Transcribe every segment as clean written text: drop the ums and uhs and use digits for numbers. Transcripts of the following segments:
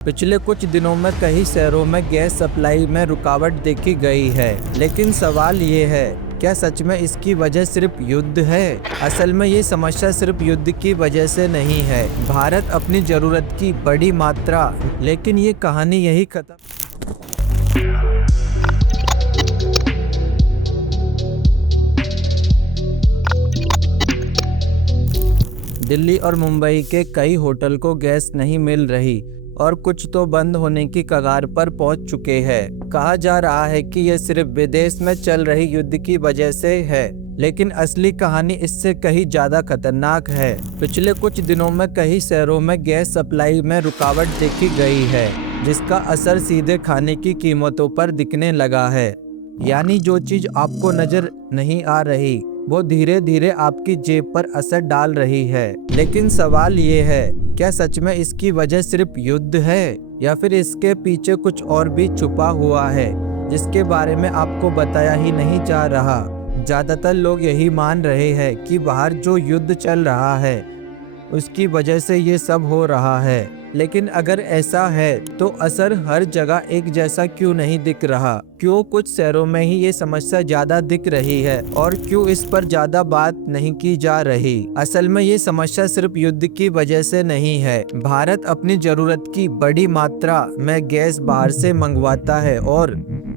पिछले कुछ दिनों में कई शहरों में गैस सप्लाई में रुकावट देखी गई है, लेकिन सवाल ये है, क्या सच में इसकी वजह सिर्फ युद्ध है? असल में ये समस्या सिर्फ युद्ध की वजह से नहीं है। भारत अपनी जरूरत की बड़ी मात्रा, लेकिन ये कहानी यही खत्म। दिल्ली और मुंबई के कई होटल को गैस नहीं मिल रही और कुछ तो बंद होने की कगार पर पहुंच चुके हैं। कहा जा रहा है कि यह सिर्फ विदेश में चल रही युद्ध की वजह से है, लेकिन असली कहानी इससे कहीं ज्यादा खतरनाक है। पिछले कुछ दिनों में कई शहरों में गैस सप्लाई में रुकावट देखी गई है, जिसका असर सीधे खाने की कीमतों पर दिखने लगा है। यानी जो चीज आपको नजर नहीं आ रही, वो धीरे धीरे आपकी जेब पर असर डाल रही है। लेकिन सवाल ये है, क्या सच में इसकी वजह सिर्फ युद्ध है या फिर इसके पीछे कुछ और भी छुपा हुआ है, जिसके बारे में आपको बताया ही नहीं जा रहा। ज्यादातर लोग यही मान रहे हैं कि बाहर जो युद्ध चल रहा है उसकी वजह से ये सब हो रहा है, लेकिन अगर ऐसा है तो असर हर जगह एक जैसा क्यों नहीं दिख रहा? क्यों कुछ शहरों में ही ये समस्या ज्यादा दिख रही है और क्यों इस पर ज्यादा बात नहीं की जा रही? असल में ये समस्या सिर्फ युद्ध की वजह से नहीं है। भारत अपनी जरूरत की बड़ी मात्रा में गैस बाहर से मंगवाता है और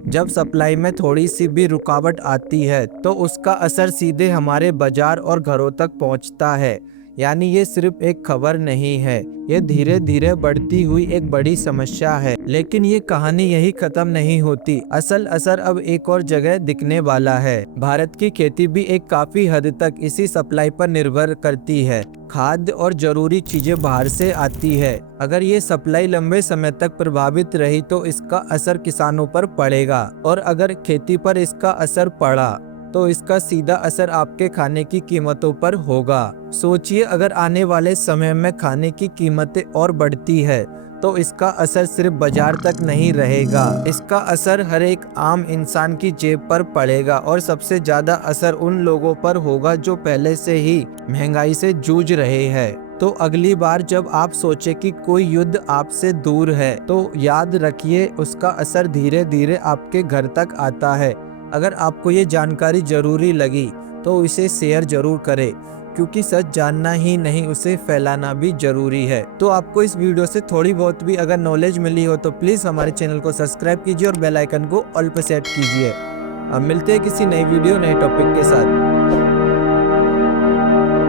जब सप्लाई में थोड़ी सी भी रुकावट आती है तो उसका असर सीधे हमारे बाजार और घरों तक पहुंचता है। यानी ये सिर्फ एक खबर नहीं है, ये धीरे धीरे बढ़ती हुई एक बड़ी समस्या है। लेकिन ये कहानी यही खत्म नहीं होती। असल असर अब एक और जगह दिखने वाला है। भारत की खेती भी एक काफी हद तक इसी सप्लाई पर निर्भर करती है। खाद्य और जरूरी चीजें बाहर से आती है। अगर ये सप्लाई लंबे समय तक प्रभावित रही तो इसका असर किसानों पर पड़ेगा, और अगर खेती पर इसका असर पड़ा तो इसका सीधा असर आपके खाने की कीमतों पर होगा। सोचिए, अगर आने वाले समय में खाने की कीमतें और बढ़ती है तो इसका असर सिर्फ बाजार तक नहीं रहेगा, इसका असर हर एक आम इंसान की जेब पर पड़ेगा, और सबसे ज्यादा असर उन लोगों पर होगा जो पहले से ही महंगाई से जूझ रहे हैं। तो अगली बार जब आप सोचे कि कोई युद्ध आपसे दूर है, तो याद रखिए उसका असर धीरे धीरे आपके घर तक आता है। अगर आपको ये जानकारी जरूरी लगी तो इसे शेयर जरूर करें, क्योंकि सच जानना ही नहीं, उसे फैलाना भी जरूरी है। तो आपको इस वीडियो से थोड़ी बहुत भी अगर नॉलेज मिली हो तो प्लीज़ हमारे चैनल को सब्सक्राइब कीजिए और बेल आइकन को ऑल पर सेट कीजिए। अब मिलते हैं किसी नई वीडियो नए टॉपिक के साथ।